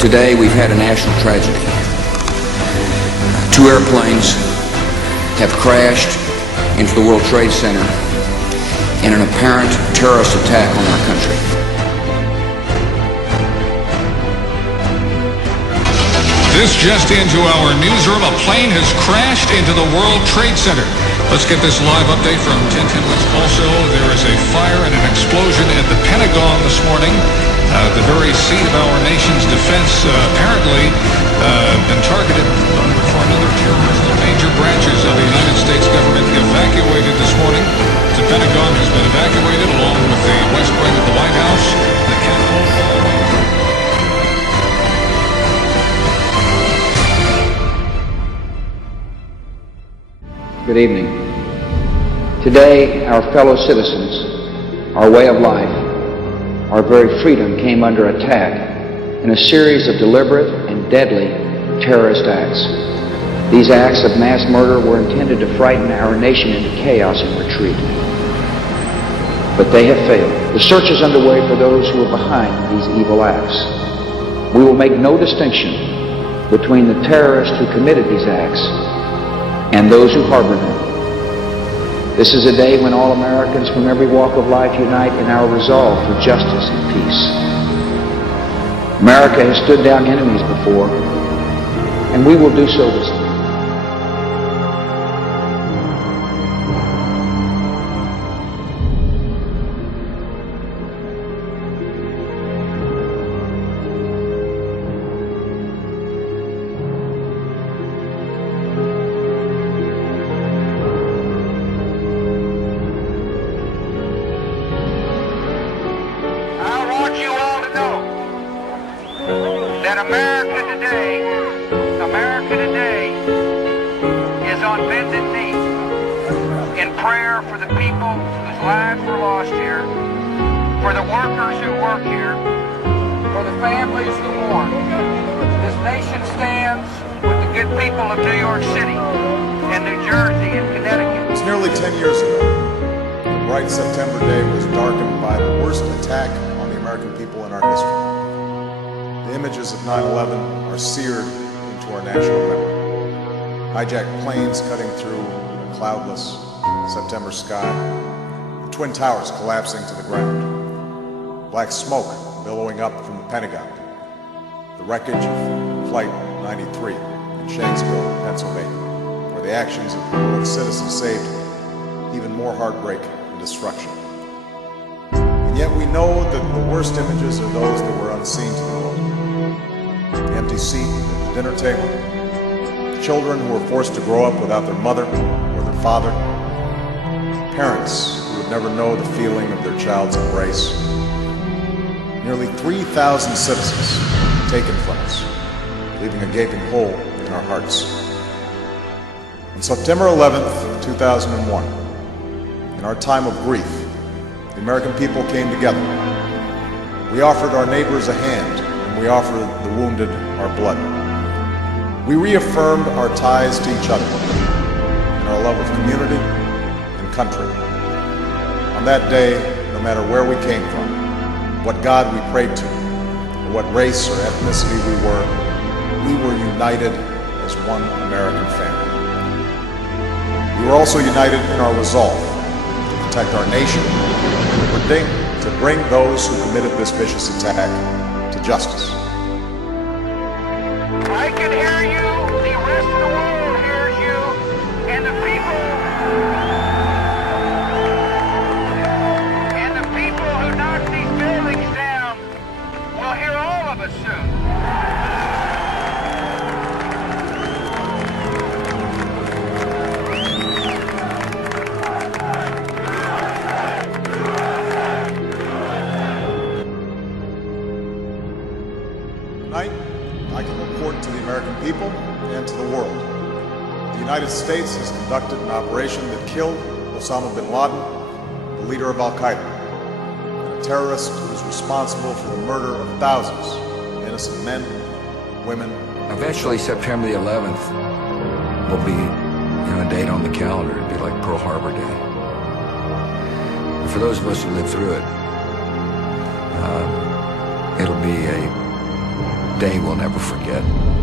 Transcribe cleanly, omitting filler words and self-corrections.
Today we've had a national tragedy. Two airplanes have crashed into the World Trade Center in an apparent terrorist attack on our country. This just into our newsroom. A plane has crashed into the World Trade Center. Let's get this live update from 1010 West. Also, there is a fire and an explosion at the Pentagon this morning. The very seat of our nation's defense apparently been targeted for another terrorist. Major branches of the United States government evacuated this morning. The Pentagon has been evacuated along with the West Wing of the White House, the Capitol. Good evening. Today, our fellow citizens, our way of life, our very freedom came under attack in a series of deliberate and deadly terrorist acts. These acts of mass murder were intended to frighten our nation into chaos and retreat. But they have failed. The search is underway for those who are behind these evil acts. We will make no distinction between the terrorists who committed these acts and those who harbor them. This is a day when all Americans from every walk of life unite in our resolve for justice and peace. America has stood down enemies before, and we will do so this time. That America today is on bended knee in prayer for the people whose lives were lost here, for the workers who work here, for the families who mourn. This nation stands with the good people of New York City and New Jersey and Connecticut. It was nearly 10 years ago. A bright September day was darkened by the worst attack on the American people in our history. The images of 9/11 are seared into our national memory. Hijacked planes cutting through a cloudless September sky. The Twin Towers collapsing to the ground. Black smoke billowing up from the Pentagon. The wreckage of Flight 93 in Shanksville, Pennsylvania, where the actions of heroic citizens saved even more heartbreak and destruction. And yet we know that the worst images are those that were unseen to the world. The empty seat at the dinner table, children who were forced to grow up without their mother or their father, parents who would never know the feeling of their child's embrace. Nearly 3,000 citizens taken from us, leaving a gaping hole in our hearts. On September 11th, 2001, in our time of grief, the American people came together. We offered our neighbors a hand, we offered the wounded our blood. We reaffirmed our ties to each other and our love of community and country. On that day, no matter where we came from, what God we prayed to, or what race or ethnicity we were united as one American family. We were also united in our resolve to protect our nation and to bring those who committed this vicious attack to justice. I can hear you, the rest of the world hears you, and the people who knock these buildings down will hear all of us soon. Tonight, I can report to the American people and to the world. The United States has conducted an operation that killed Osama bin Laden, the leader of Al-Qaeda, and a terrorist who is responsible for the murder of thousands of innocent men, women. Eventually, September the 11th will be a date on the calendar. It'll be like Pearl Harbor Day. And for those of us who lived through it, it'll be a day we'll never forget.